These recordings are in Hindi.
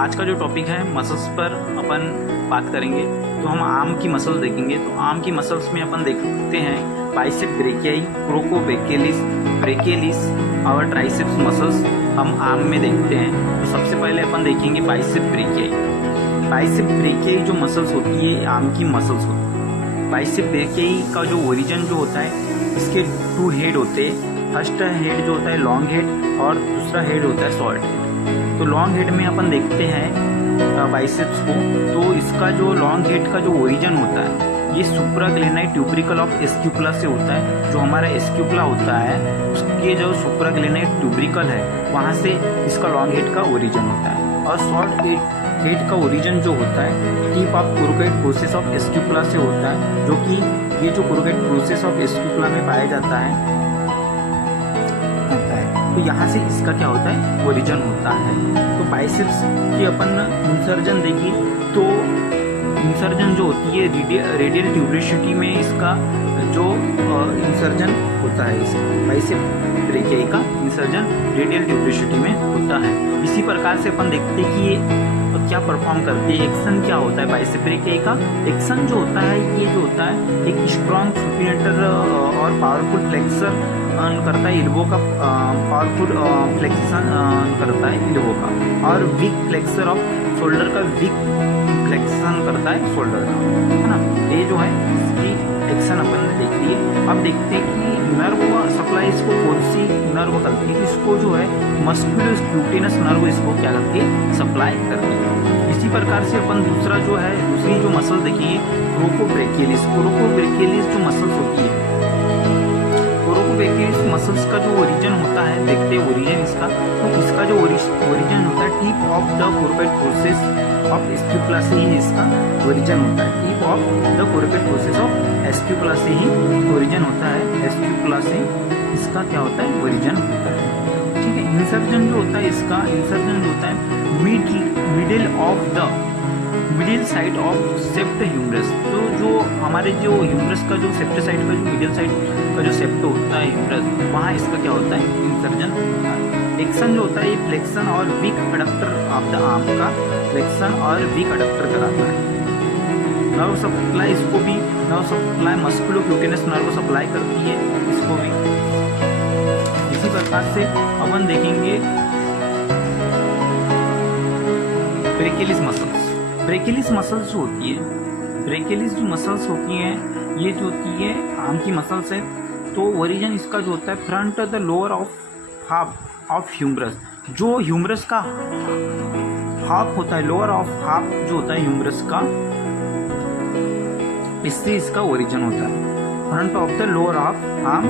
आज का जो टॉपिक है मसल्स पर अपन बात करेंगे। तो हम आर्म की मसल देखेंगे। तो आर्म की मसल्स में अपन देखते हैं बाइसेप ब्रेकियाई, ब्रेकियलिस और ट्राइसेप्स मसल्स हम आर्म में देखते हैं। तो सबसे पहले अपन देखेंगे बाइसेप ब्रेकियाई। बाइसेप ब्रेकियाई जो मसल्स होती है आर्म की मसल्स होती है। बाइसेप ब्रेकियाई का जो ओरिजिन जो होता है, इसके 2 हेड होते हैं। फर्स्ट हेड जो होता है लॉन्ग हेड और दूसरा हेड होता है शॉर्ट हेड। तो लॉन्ग हेड में अपन देखते हैं बाइसेप्स को। तो इसका जो लॉन्ग हेड का जो ओरिजिन होता है ये सुप्राग्लेनाई ट्यूब्रिकल ऑफ एस्क्यूपुला से होता है। जो हमारा एस्क्यूपुला होता है उसके जो सुप्राग्लेनाई ट्यूब्रिकल है वहाँ से इसका लॉन्ग हेड का ओरिजिन होता है। और शॉर्ट हेड का ओरिजिन जो होता है tip of कोरुगेट process of scapula से होता है, जो कि ये जो कोरुगेट प्रोसेस ऑफ एस्क्यूपुला में पाया जाता है। तो यहाँ से इसका क्या होता है ओरिजिन होता है। तो बाइसेप्स की अपन इंसर्जन देखिए तो इंसर्जन जो होती है रेडियल ट्यूब्रेशिटी में इसका जो इंसर्जन होता है, इस बाइसेप ब्रेकियाई का इंसर्जन रेडियल ट्यूब्रेशिटी में होता है। इसी प्रकार से अपन देखते हैं कि ये क्या परफॉर्म करती है। एक्शन क्या होता है बाइसेप ब्रेकियाई का? एक्शन जो होता है ये जो होता है एक स्ट्रॉन्ग सुपीरियर और पावरफुल फ्लेक्सर करता है इल्बो का, पावरफुल फ्लेक्शन करता है इल्बो का, और वीक फ्लेक्सर ऑफ शोल्डर का वीक फ्लेक्शन करता है शोल्डर का, है ना। ये जो है इसकी एक्शन अपन ने देख ली है। अब देखते हैं कि नर्व सप्लाई इसको कौन सी नर्व करती है। इसको जो है मस्कुलोस्क्यूटेनस नर्व इसको क्या करती है सप्लाई करती है। इसी प्रकार से अपन दूसरी जो मसल देखिए कोरोकोब्रेकियलिस। कोरोकोब्रेकियलिस जो मसल्स होती है, कोरोकोब्रेकियलिस मसल्स का जो ओरिजिन होता है देखते हैं ओरिजिन इसका। तो इसका जो ओरिजिन होता है tip of the coracoid process of scapula से ही इसका ओरिजिन होता है। Tip of the coracoid process of scapula से ही ओरिजिन होता है। एस्क्यूपुला से इसका क्या होता है ओरिजिन होता है, ठीक है। इंसर्जन जो होता है इसका इंसर्जन जो होता है मिडिल साइड ऑफ सेप्ट ह्यूमरस। तो जो हमारे जो ह्यूमरस का जो सेप्ट साइड का जो मिडिल साइड का जो सेप्ट होता है ह्यूमरस, वहाँ इसका क्या होता है इंसर्जन होता है। एक्शन जो होता है ये फ्लेक्शन और weak adductor of the arm का फ्लेक्शन और वीक अडक्टर कराता है। नर्व सप्लाई इसको भी nerve supply musculocutaneous nerve supply करती है इसको भी। इसी प्रकार से अपन देखेंगे ब्रेकियलिस मसल्स। ब्रेकियलिस मसल्स जो होती है, ब्रेकियलिस जो मसल्स होती हैं ये जो होती है आर्म की मसल्स है। तो ओरिजिन इसका जो होता है front the lower of half of humerus. जो ह्यूमरस का हाफ होता है, लोअर ऑफ हाफ जो होता है ह्यूमरस का, इससे इसका ओरिजिन होता है front of the lower of arm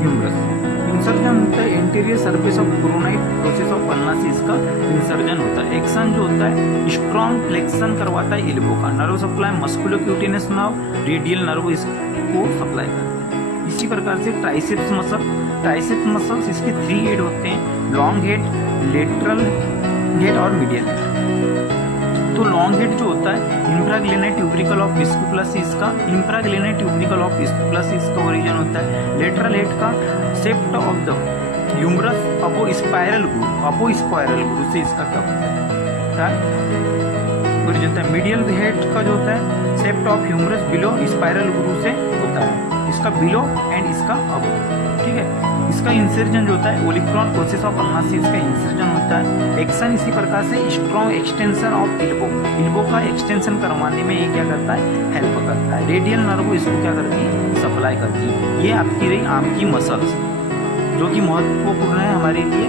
humerus. Insertion होता है anterior surface of coronoid process of ulna से इसका इंसर्जन होता है। एक्शन जो होता है स्ट्रॉन्ग फ्लेक्शन करवाता है इल्बो का। Nerve supply musculocutaneous nerve radial nerve इसको सप्लाई करता है। इसी प्रकार से ट्राइसेप्स मसल्स इसके 3 हेड होते हैं, लॉन्ग हेड, लेटरल हेड और मीडियल हेड। तो लॉन्ग हेड जो होता है इंफ्राग्लेनाई ट्यूब्रिकल ऑफ एस्क्यूपुला से इसका इंफ्राग्लेनाई ट्यूब्रिकल ऑफ एस्क्यूपुला से इसका ओरिजिन होता है। लेटरल हेड का सेप्ट of the humerus अपो spiral groove से इसका क्या होता है ओरिजिन होता है। मीडियल हेड का जो होता है सेप्ट of humerus below spiral groove से होता है, इसका बिलो एंड इसका अबो, ठीक है। इसका इंसर्जन जो होता है ओलिफ्रॉन प्रोसेस ऑफ अल्ना से इसका इंसर्जन होता है। एक्शन इसी प्रकार से स्ट्रॉन्ग एक्सटेंशन ऑफ इल्बो का एक्सटेंशन करवाने में ये क्या करता है हेल्प करता है। रेडियल नर्व इसको क्या करती है सप्लाई करती है। ये आपकी रही आर्म की मसल्स जो कि महत्वपूर्ण है हमारे लिए।